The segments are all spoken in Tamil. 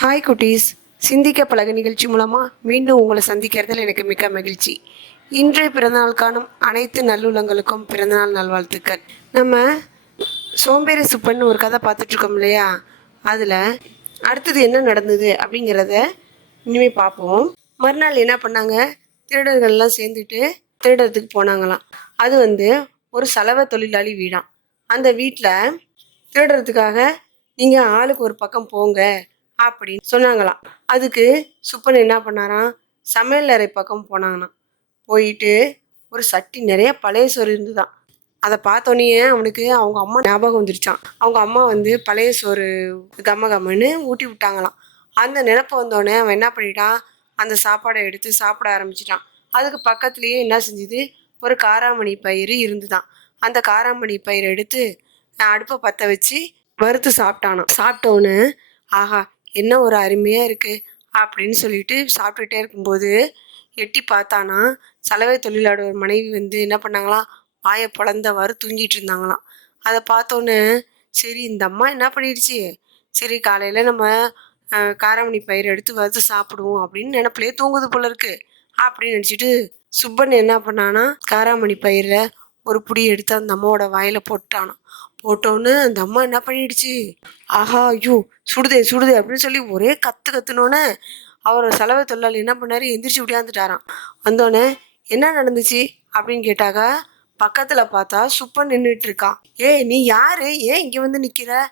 ஹாய் குட்டீஸ். சிந்திக்க பழக நிகழ்ச்சி மூலமாக மீண்டும் உங்களை சந்திக்கிறதுல எனக்கு மிக்க மகிழ்ச்சி. இன்றைய பிறந்தநாள் காணும் அனைத்து நல்லுள்ளங்களுக்கும் பிறந்தநாள் நல்வாழ்த்துக்கள். நம்ம சோம்பேறி சுப்பன்னு ஒரு கதை பார்த்துட்ருக்கோம் இல்லையா? அதில் அடுத்தது என்ன நடந்தது அப்படிங்கிறத இனிமேல் பார்ப்போம். மறுநாள் என்ன பண்ணாங்க? திருடர்கள்லாம் சேர்ந்துட்டு திருடறதுக்கு போனாங்களாம். அது வந்து ஒரு சலவை தொழிலாளி வீடாம். அந்த வீட்டில் திருடுறதுக்காக நீங்கள் ஆளுக்கு ஒரு பக்கம் போங்க. அப்படின்னு சொன்னாங்களாம். அதுக்கு சுப்பன் என்ன பண்ணாராம்? சமையல் அறை பக்கம் போனாங்கன்னா போயிட்டு ஒரு சட்டி நிறைய பழைய சோறு இருந்துதான் அதை பார்த்தோன்னே அவனுக்கு அவங்க அம்மா ஞாபகம் வந்துருச்சான் அவங்க அம்மா வந்து பழைய சோறு கம்ம கம்மன்னு ஊட்டி விட்டாங்களாம். அந்த நினப்பு வந்தோடனே அவன் என்ன பண்ணிட்டான்? அந்த சாப்பாடை எடுத்து சாப்பிட ஆரம்பிச்சிட்டான். அதுக்கு பக்கத்துலேயே என்ன செஞ்சுது? ஒரு காராமணி பயிர் இருந்துதான் அந்த காராமணி பயிரை எடுத்து அடுப்பை பற்ற வச்சு வறுத்து சாப்பிட்டானான் சாப்பிட்டோன்னு ஆஹா என்ன ஒரு அருமையாக இருக்குது அப்படின்னு சொல்லிட்டு சாப்பிட்டுட்டே இருக்கும்போது எட்டி பார்த்தானா சலவை தொழிலாளர் மனைவி வந்து என்ன பண்ணாங்களாம் வாயை பிளந்தவாறு தூங்கிட்டு இருந்தாங்களாம். அதை பார்த்தோன்னே சரி இந்த அம்மா என்ன பண்ணிடுச்சு? சரி காலையில் நம்ம காரமணி காராமணி பயிர் எடுத்து வறுத்து சாப்பிடுவோம் அப்படின்னு நினப்பிலே தூங்குது போல இருக்கு அப்படின்னு நினச்சிட்டு சுப்பன் என்ன பண்ணானா காராமணி பயிரில் ஒரு புடி எடுத்து அந்த அம்மாவோட வாயில் போட்டானோ போட்டோன்னு அந்த அம்மா என்ன பண்ணிடுச்சு? ஆஹா ஐயோ சுடுதே சுடுதே அப்படின்னு சொல்லி ஒரே கத்து கற்றுனோன்னே அவர் செலவு தொழிலாளி என்ன பண்ணாரு? எந்திரிச்சு விடியாந்துட்டாராம் வந்தோடனே என்ன நடந்துச்சு? அப்படின்னு கேட்டாக்கா பக்கத்துல பார்த்தா சுப்பன் நின்றுட்டு இருக்கான். ஏய் நீ யாரு? ஏன் இங்க வந்து நிக்கிற?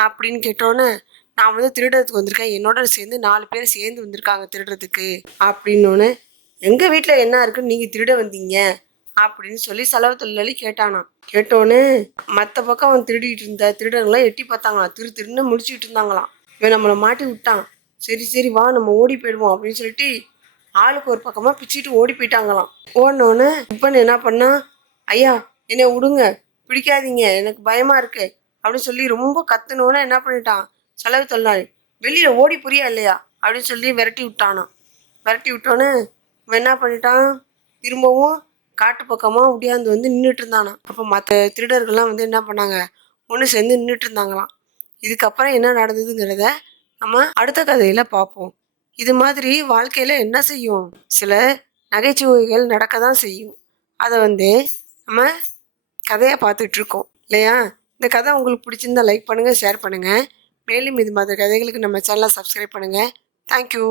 அப்படின்னு கேட்டோன்னே நான் வந்து திருடுறதுக்கு வந்திருக்கேன். என்னோட சேர்ந்து நாலு பேர் சேர்ந்து வந்திருக்காங்க திருடுறதுக்கு அப்படின்னோடனே எங்க வீட்டில் என்ன இருக்குன்னு நீங்க திருட வந்தீங்க. அப்படின்னு சொல்லி செலவு தொழிலாளி கேட்டானாம் கேட்டோன்னே மற்ற பக்கம் அவன் திருடிட்டு இருந்த திருடங்களாம் எட்டி பார்த்தாங்களாம். திரு திருன்னு முடிச்சுட்டு இருந்தாங்களாம். இவன் நம்மளை மாட்டி விட்டான். சரி சரி வா நம்ம ஓடி போயிடுவோம் அப்படின்னு சொல்லிட்டு ஆளுக்கு ஒரு பக்கமாக பிச்சுட்டு ஓடி போயிட்டாங்களாம். ஓடினோடனே இப்பன்னு என்ன பண்ணா ஐயா என்னை விடுங்க. பிடிக்காதீங்க. எனக்கு பயமா இருக்கு. அப்படின்னு சொல்லி ரொம்ப கத்துனோன்னு என்ன பண்ணிட்டான். செலவு தொழிலாளி வெளியில ஓடி புரியா இல்லையா? அப்படின்னு சொல்லி விரட்டி விட்டானாம். விரட்டி விட்டோன்னு இவன் என்ன பண்ணிட்டான்? திரும்பவும் காட்டு பக்கமாக ஒடியாந்து வந்து நின்றுட்டு இருந்தானா அப்போ மற்ற திருடர்கள்லாம் வந்து என்ன பண்ணாங்க? ஒன்று சேர்ந்து நின்றுட்டு இருந்தாங்களாம் இதுக்கப்புறம் என்ன நடந்ததுங்கிறத நம்ம அடுத்த கதையில் பார்ப்போம் இது மாதிரி வாழ்க்கையில் என்ன செய்யும்? சில நகைச்சுவைகள் நடக்க தான் செய்யும். அதை வந்து நம்ம கதையை பார்த்துட்டு இருக்கோம் இல்லையா? இந்த கதை உங்களுக்கு பிடிச்சிருந்தா லைக் பண்ணுங்கள் ஷேர் பண்ணுங்கள் மேலும் இது மாதிரி கதைகளுக்கு நம்ம சேனலை சப்ஸ்கிரைப் பண்ணுங்கள் தேங்க்யூ.